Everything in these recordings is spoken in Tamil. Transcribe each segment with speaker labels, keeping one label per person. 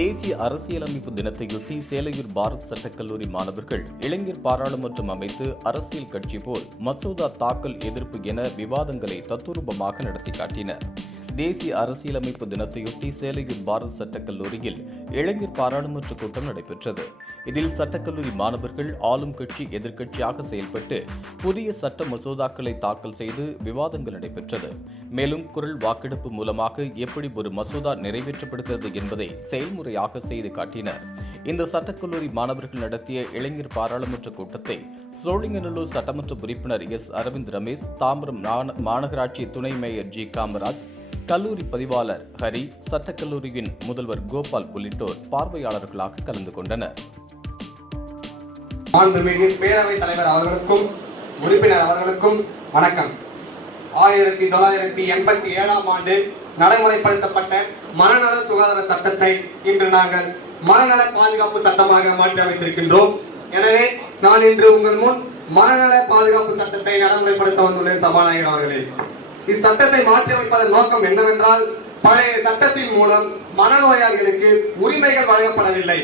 Speaker 1: தேசிய அரசியலமைப்பு தினத்தையொட்டி சேலையூர் பாரத் சட்டக்கல்லூரி மாணவர்கள் இளைஞர் பாராளுமன்றம் அமைத்து அரசியல் கட்சி போல் மசோதா தாக்கல் எதிர்ப்பு என விவாதங்களை தத்துரூபமாக நடத்தி காட்டினர். தேசிய அரசியலமைப்பு தினத்தையொட்டி சேலையூர் பாரத் சட்டக்கல்லூரியில் இளைஞர் பாராளுமன்ற கூட்டம் நடைபெற்றது. இதில் சட்டக்கல்லூரி மாணவர்கள் ஆளும் கட்சி எதிர்க்கட்சியாக செயல்பட்டு புதிய சட்ட மசோதாக்களை தாக்கல் செய்து விவாதங்கள் நடைபெற்றது. மேலும் குரல் வாக்கெடுப்பு மூலமாக எப்படி ஒரு மசோதா நிறைவேற்றப்படுகிறது என்பதை செயல்முறையாக செய்து காட்டினர். இந்த சட்டக்கல்லூரி மாணவர்கள் நடத்திய இளைஞர் பாராளுமன்ற கூட்டத்தை சோழிங்கநல்லூர் சட்டமன்ற உறுப்பினர் எஸ். அரவிந்த் ரமேஷ் தாம்பரம் மாந- மாநகராட்சி துணை மேயர் ஜி. காமராஜ் கல்லூரி பதிவாளர் ஹரி சட்டக்கல்லூரியின் முதல்வர் கோபால் உள்ளிட்டோர் பார்வையாளர்களாக கலந்து கொண்டனர்.
Speaker 2: மாண்புமிகு பேரவைத் தலைவர் அவர்களுக்கும் உறுப்பினர் அவர்களுக்கும் வணக்கம். ஆயிரத்தி தொள்ளாயிரத்தி எண்பத்தி ஏழாம் ஆண்டு நடைமுறைப்படுத்தப்பட்ட மனநல சுகாதார சட்டத்தை இன்று நாங்கள் மனநல பாதுகாப்பு சட்டமாக மாற்றி அமைத்திருக்கின்றோம் எனவே நான் இன்று உங்கள் முன் மனநல பாதுகாப்பு சட்டத்தை நடைமுறைப்படுத்த வந்துள்ளேன் சபாநாயகர் அவர்களே. இச்சட்டத்தை மாற்றியமைப்பதன் நோக்கம் என்னவென்றால் பழைய சட்டத்தின் மூலம் மனநோயாளிகளுக்கு உரிமைகள் வழங்கப்படவில்லை.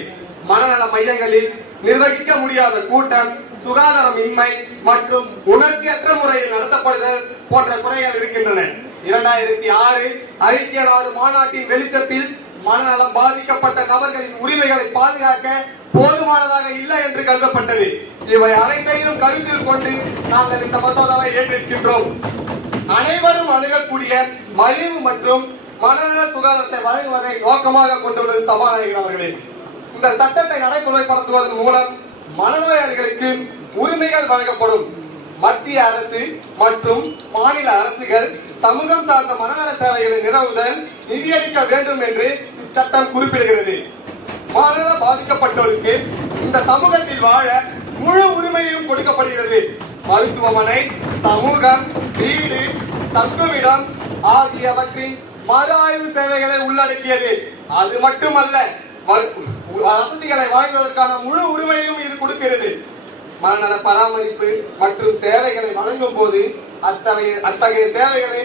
Speaker 2: மனநல மையங்களில் நிர்வகிக்க முடியாத கூட்டம் சுகாதாரமின்மை மற்றும் உணர்ச்சியற்ற முறையில் நடத்தப்படுதல் போன்ற குறைகள் இருக்கின்றன. இரண்டாயிரத்தி ஆறு ஐக்கிய நாடு மாநாட்டின் வெளிச்சத்தில் மனநலம் பாதிக்கப்பட்ட நபர்களின் உரிமைகளை பாதுகாக்க போதுமானதாக இல்லை என்று கருதப்பட்டது. இவை அனைத்தையும் கருத்தில் கொண்டு நாங்கள் இந்த மசோதாவை ஏற்றிருக்கின்றோம். அனைவரும் அணுகக்கூடிய மலிவு மற்றும் மனநல சுகாதாரத்தை வழங்குவதை நோக்கமாக கொண்டுள்ளது சபாநாயகர் அவர்களே இந்த சட்டத்தை நடைமுறைப்படுத்துவதன் மூலம் மனநோயாளிகளுக்கு உரிமைகள் வழங்கப்படும். மத்திய அரசு மற்றும் மாநில அரசுகள் சமூகம் சார்ந்த மனநல சேவைகளை நிறுவுதல் நிதியளிக்க வேண்டும் என்று இச்சட்டம் குறிப்பிடுகிறது. மனநலம் பாதிக்கப்பட்டோருக்கு இந்த சமூகத்தில் வாழ முழு உரிமையும் கொடுக்கப்படுகிறது. மருத்துவமனை சமூகம் வீடு தங்குமிடம் ஆகியவற்றின் மறு ஆய்வு சேவைகளை உள்ளடக்கியது. அது மட்டுமல்ல வசதிகளை வழங்குவதற்கான முழு உரிமையும் இது கொடுக்கிறது. மனநல பராமரிப்பு மற்றும் சேவைகளை வழங்கும் போது அத்தகைய அத்தகைய சேவைகளை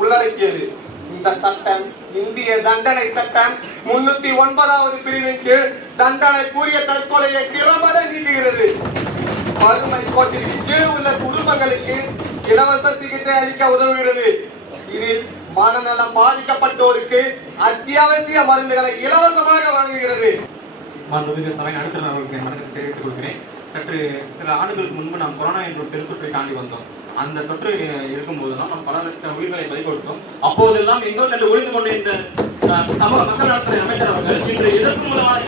Speaker 2: உள்ளடக்கியது. இந்த சட்டம் இந்திய தண்டனை சட்டம் முன்னூத்தி ஒன்பதாவது பிரிவின் கீழ் தண்டனை கூறிய தற்கொலையை திறம்பட நீக்குகிறது வறுமை கோட்டிற்கு கீழ் உள்ள குடும்பங்களுக்கு இலவச சிகிச்சை அளிக்க உதவுகிறது. இதில் மனநலம் பாதிக்கப்பட்டோருக்கு அத்தியாவசிய மருந்துகளை இலவசமாக வழங்குகிறது.
Speaker 3: மாண்புமிகு சபை நடத்துனர் அவர்களுக்கு வணக்கத்தை தெரிவித்துக் கொள்கிறேன். சற்று சில ஆண்டுகளுக்கு முன்பு நாம் கொரோனா என்ற ஒரு பெருந்தொற்றை தாண்டி வந்தோம். அந்த தொற்று இருக்கும்போதெல்லாம் நாம் பல லட்சம் உயிர்களை பறிகொடுத்தோம். அப்போதெல்லாம் எங்கோ சென்று ஒழிந்து கொண்ட இந்த சமூக மக்கள் நலத்துறை அமைச்சர் அவர்கள் இன்று எதிர்ப்பு மூலமாக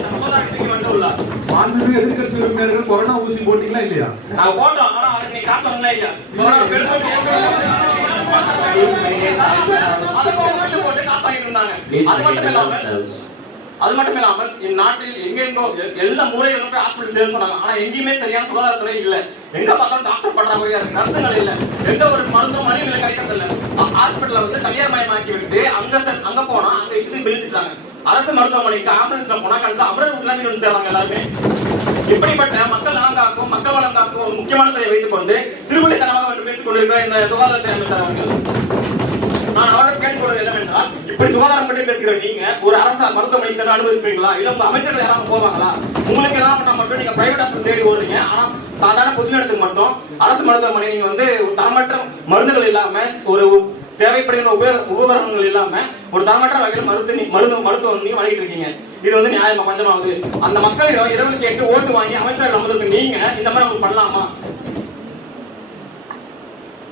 Speaker 3: வந்துள்ளார்
Speaker 4: மாண்புமிகு உறுப்பினர்கள் கொரோனா ஊசி போட்டீங்களா இல்லையா?
Speaker 3: நான் போட்டோம். ஆனா அதுக்கு நீ காசு இல்லையா கொரோனா போட்டு இருந்தாங்க அது மட்டும் இல்லாம அது மட்டும் இல்லாமல் இந்நாட்டில் எங்கெங்கோ எல்லா மூலையிலும் போய் ஹாஸ்பிட்டல் சேர்ந்து போனாங்க ஆனா எங்கேயுமே சரியான சுகாதாரத்துறை இல்ல. எங்க பார்த்தாலும் டாக்டர் பற்றாக்குறையா இருக்கு நர்சுகள் இல்ல. எந்த ஒரு மருந்தும் மலிவில கிடைக்கிறது இல்ல. ஹாஸ்பிட்டல வந்து தனியார் மயமாக்கி விட்டு அங்க அங்க போனா அங்க இஷ்டத்துக்கு பிரிச்சுட்டாங்க அரசு மருத்துவமனைக்கு ஆம்புலன்ஸ்ல போனா கடைசி அமரர் உதவி வந்து எல்லாருமே. இப்படிப்பட்ட மக்கள் நலம் காக்கும் மக்கள் வளம் காக்கும் ஒரு முக்கியமான துறையை வைத்துக் கொண்டு சிறுபடித்தனமாக தனமாக வைத்துக் கொண்டிருக்கிற இந்த சுகாதாரத்துறை அமைச்சர் அவர்கள். நான் அவர்கள் கேட்டுக்கொள்வது என்னவென்றால் இப்படி சுகாதாரம் பற்றி பேசுகிற நீங்க ஒரு அரசு மருத்துவமனை சென்று அனுமதிப்பீங்களா? இல்ல உங்க அமைச்சர்கள் யாராவது போவாங்களா? உங்களுக்கு எல்லாம் பண்ணா மட்டும் நீங்க பிரைவேட் ஹாஸ்பிட்டல் தேடி ஓடுறீங்க. ஆனா சாதாரண பொது இடத்துக்கு மட்டும் அரசு மருத்துவமனை நீங்க வந்து தரமற்ற மருந்துகள் இல்லாம ஒரு தேவைப்படுகிற உப- உபகரணங்கள் இல்லாம ஒரு தரமற்ற வகையில் மருத்துவ நீ- மருத்துவ மருத்துவம் நீங்க வழங்கிட்டு இருக்கீங்க. இது வந்து நியாயமா பஞ்சமாவது அந்த மக்களிடம் இரவு கேட்டு ஓட்டு வாங்கி அமைச்சர்கள் நீங்க இந்த மாதிரி அவங்க பண்ணலாமா?